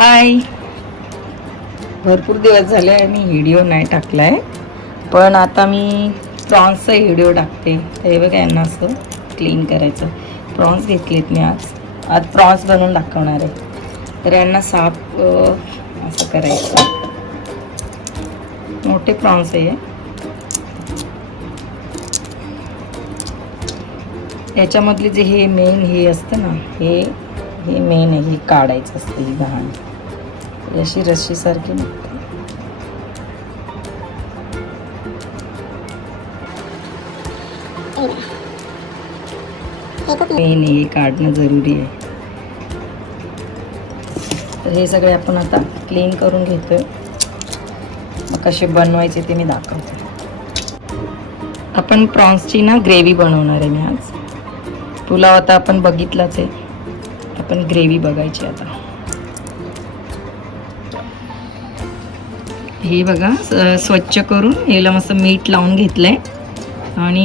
हाय. भरपूर दिवस झाले आणि व्हिडिओ नाही टाकलाय, पण आता मी प्रॉन्सचा व्हिडिओ टाकते. हे बघा, यांना असं क्लीन करायचं. प्रॉन्स घेतलेत मी आज प्रॉन्स बनवून दाखवणार आहे. तर यांना साफ असं करायचं. मोठे प्रॉन्स आहे. याच्यामधले जे हे मेन हे असतं ना, हे मेन आहे. हे काढायचं असतं. ही घाण अशी रस्सीसारखी निघते. मेन हे काढणं जरुरी आहे. तर हे सगळे आपण आता क्लीन करून घेतोय. मग कसे बनवायचे ते मी दाखवते. आपण प्रॉन्सची ना ग्रेव्ही बनवणार आहे मी आज. पुलाव आता आपण बघितलाच आहे, आपण ग्रेव्ही बघायची आता. हे बघा, स्वच्छ करून याला मस्त मीठ लावून घेतलंय. आणि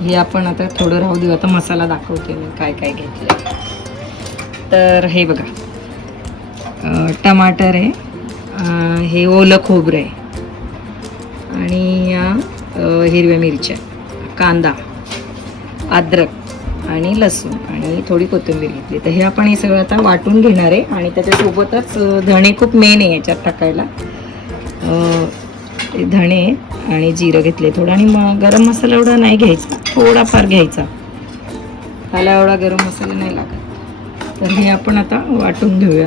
हे आपण आता थोडं राहू देऊ. आता मसाला दाखवते मी काय काय घेतलंय. तर हे बघा, टमाटर आहे, हे ओलं खोबरं आहे, आणि हिरव्या मिरच्या, कांदा, अद्रक आणि लसूण आणि थोडी कोथिंबीर घेतली. तर हे आपण हे सगळं आता वाटून घेणार आहे. आणि त्याच्यासोबतच धणे खूप मेन आहे याच्यात टाकायला. धणे आणि जिरं घेतले थोडं. आणि मग गरम मसाला एवढा नाही घ्यायचा, थोडाफार घ्यायचा. त्याला एवढा गरम मसाला नाही लागत. तर हे आपण आता वाटून घेऊया.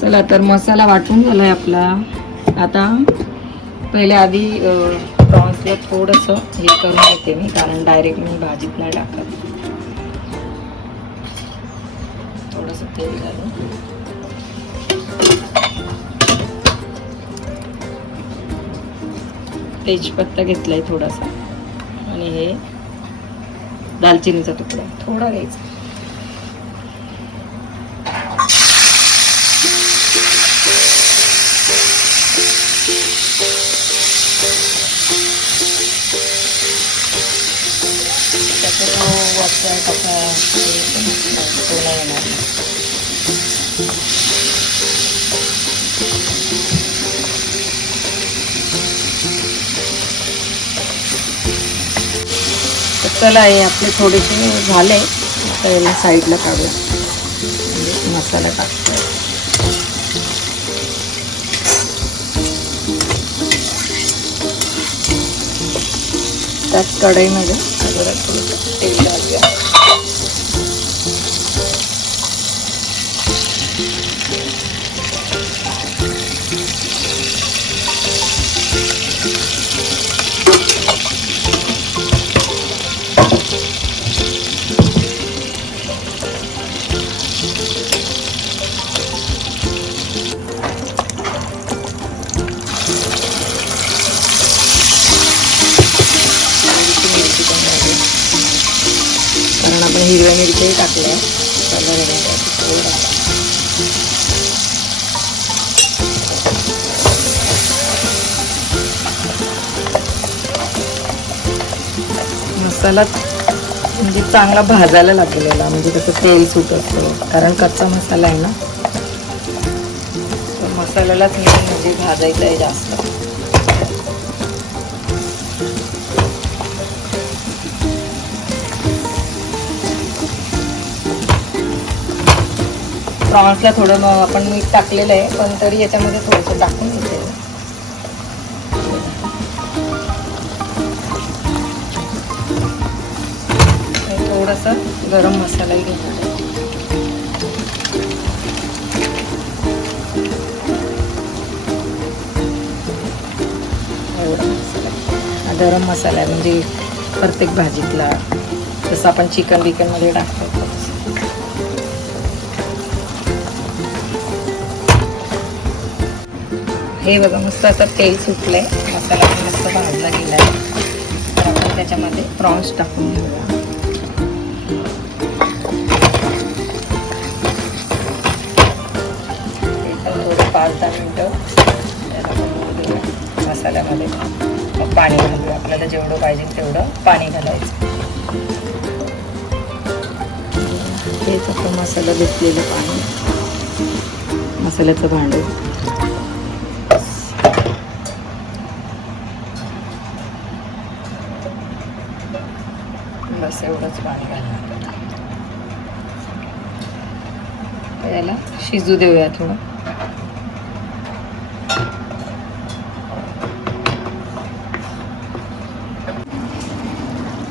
चला, तर मसाला वाटून झालाय आपला. आता पहिले आधी प्रॉन्सला थोडंसं हे करून घेते मी, कारण डायरेक्ट मी भाजीत नाही टाकत. थोडंसं तेल घालून तेजपत्ता घेतलाय थोडासा, आणि हे दालचिनीचा तुकडा थोडा घ्यायचा. वरचा कसा सोना येणार. चला, हे आपले थोडेसे झाले. आता याला साईडला काढूया. म्हणजे मसाला टाकतो. त्याच कढईमध्ये जरा थोडंसं तेल घालूया. कारण आपण हिरव्या मिरच्याही टाकल्या. मसाला म्हणजे चांगला भाजायला लागेल याला, म्हणजे कसं तेल सुटतं. कारण कच्चा मसाला आहे ना, तर मसाल्यालाच म्हणजे भाजायचं आहे जास्त. प्रॉन्सला थोडं आपण मीठ टाकलेलं आहे, पण तरी याच्यामध्ये थोडंसं टाकून घेते. थोडासा गरम मसालाही घेणार. एवढा मसाला, गरम मसाला आहे म्हणजे प्रत्येक भाजीतला, जसं आपण चिकन बिकनमध्ये टाकतो. हे बघा मस्त आता तेल सुटलंय, मसाला पण मस्त भाजला गेलाय. तर आपण त्याच्यामध्ये प्रॉन्स टाकून घेऊया. ते पण थोडे 5-10 मिनटं मसाल्यामध्ये. मग पाणी घालूया, आपल्याला जेवढं पाहिजे तेवढं पाणी घालायचं. हेच आपलं मसाला घेतलेलं पाणी, मसाल्याचं भांडं. बस एवढंच पाणी घालणार. याला शिजू देऊया थोडं.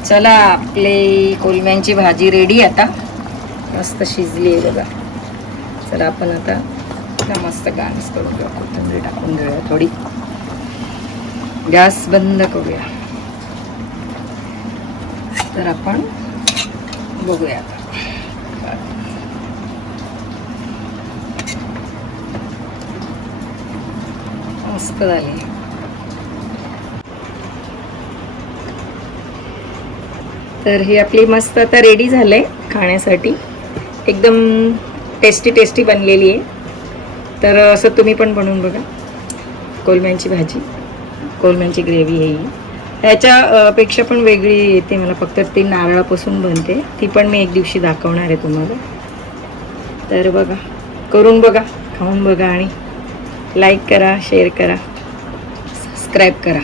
चला, आपली कोलम्यांची भाजी रेडी आता. मस्त शिजली आहे बघा. चला आपण आता मस्त गार्निश करून घेऊया, कोथिंबीर टाकून घेऊया थोडी. गॅस बंद करूया. तर आपण बघूया आता. मस्त झाली. तर ही आपली मस्त आता रेडी झालंय खाण्यासाठी. एकदम टेस्टी बनलेली आहे. तर असं तुम्ही पण बनवून बघा. कोलम्यांची भाजी, कोलम्यांची ग्रेव्ही आहे ही. ह्याच्या पेक्षा पण वेगळी येते मला, फक्त ती नारळापासून बनते. ती पण मी एक दिवशी दाखवणार आहे तुम्हाला. तर बघा, करून बघा, खाऊन बघा आणि लाईक करा, शेअर करा, सबस्क्राईब करा.